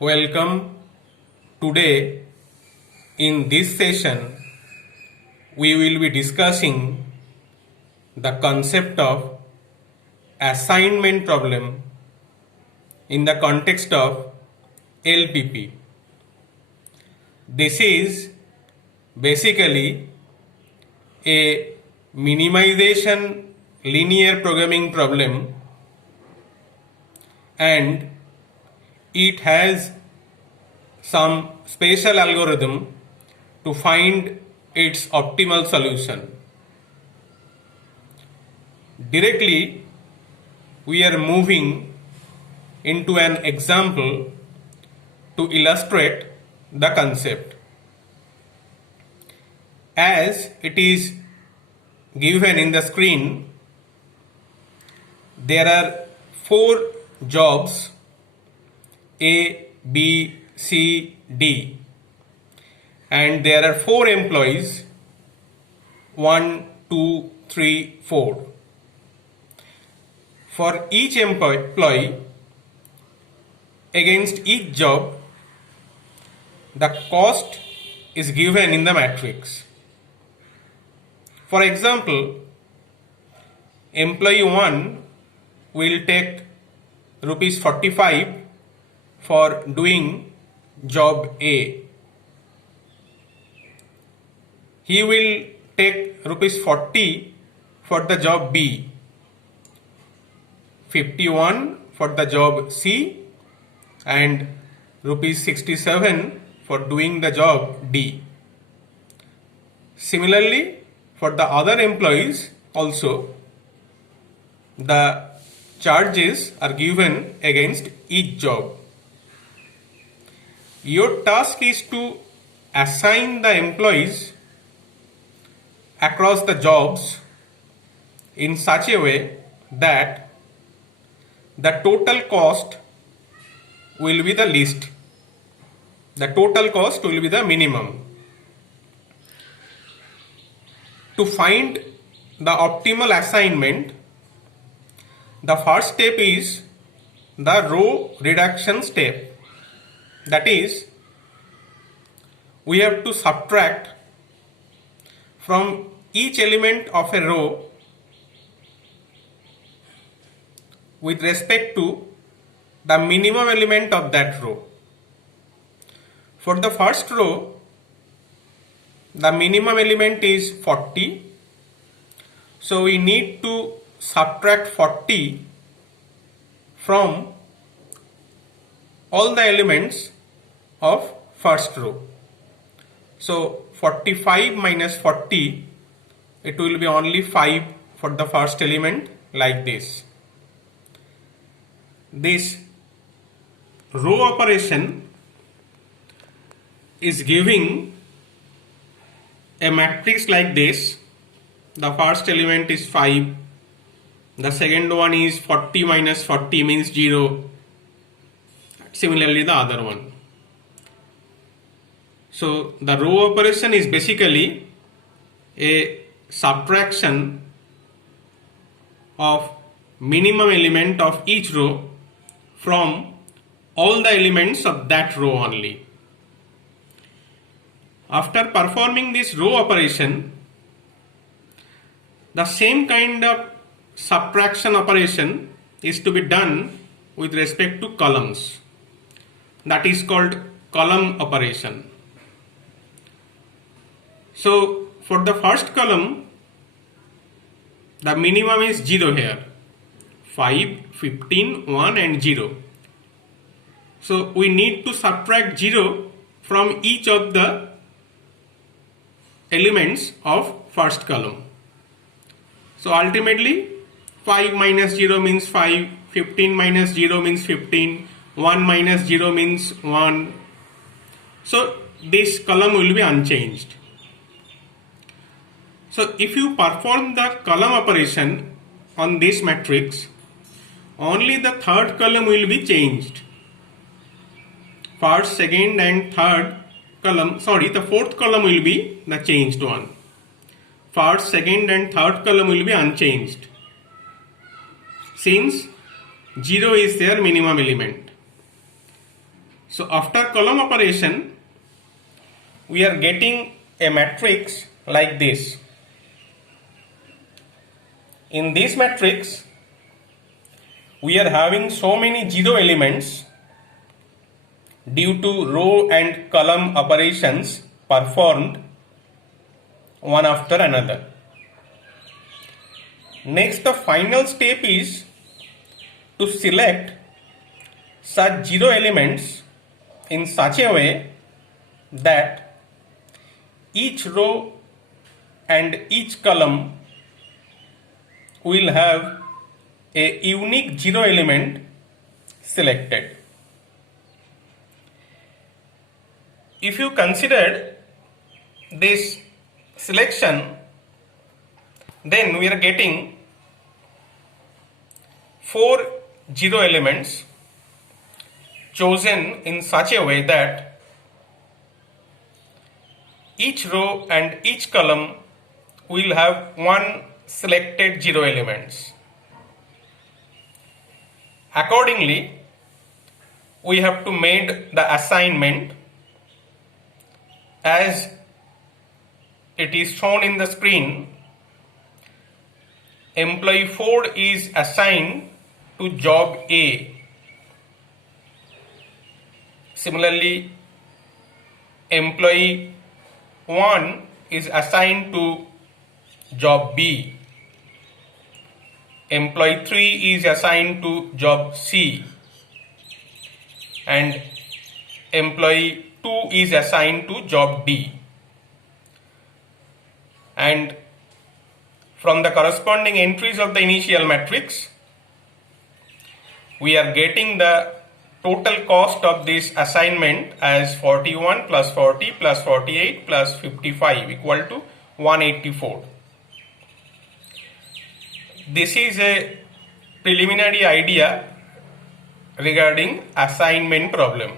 Welcome. Today, in this session, we will be discussing the concept of assignment problem in the context of LPP. This is basically a minimization linear programming problem, and it has some special algorithm to find its optimal solution. Directly, we are moving into an example to illustrate the concept. As it is given in the screen, there are 4 jobs A, B, C, D, and there are 4 employees 1, 2, 3, 4. For each employee against each job, the cost is given in the matrix. For example, employee 1 will take rupees 45 for doing job A. He will take rupees 40 for the job B, 51 for the job C, and rupees 67 for doing the job D. Similarly, for the other employees also, the charges are given against each job. Your task is to assign the employees across the jobs in such a way that the total cost will be the least. The total cost will be the minimum. To find the optimal assignment, the first step is the row reduction step. That is, we have to subtract from each element of a row with respect to the minimum element of that row. For the first row, the minimum element is 40. So we need to subtract 40 from all the elements of first row. So 45 minus 40, it will be only 5 for the first element, like this. This row operation is giving a matrix like this. The first element is 5, the second one is 40 minus 40 means 0, similarly the other one. So the row operation is basically a subtraction of minimum element of each row from all the elements of that row only. After performing this row operation, the same kind of subtraction operation is to be done with respect to columns. That is called column operation. So for the first column, the minimum is 0 here. 5, 15, 1 and 0. So we need to subtract 0 from each of the elements of first column. So ultimately 5 minus 0 means 5, 15 minus 0 means 15, 1 minus 0 means 1. So this column will be unchanged. So if you perform the column operation on this matrix, only the third column will be changed. First, second and third column, the fourth column will be the changed one. First, second and third column will be unchanged, since 0 is their minimum element. So after column operation, we are getting a matrix like this. In this matrix, we are having so many zero elements due to row and column operations performed one after another. Next, the final step is to select such zero elements in such a way that each row and each column will have a unique zero element selected. If you consider this selection, then we are getting 4 zero elements chosen in such a way that each row and each column will have one selected zero elements. Accordingly, we have to make the assignment as it is shown in the screen. Employee 4 is assigned to job A. Similarly, employee 1 is assigned to job B. Employee 3 is assigned to job C. And employee 2 is assigned to job D. And from the corresponding entries of the initial matrix, we are getting the total cost of this assignment as 41 plus 40 plus 48 plus 55 equal to 184. This is a preliminary idea regarding assignment problem.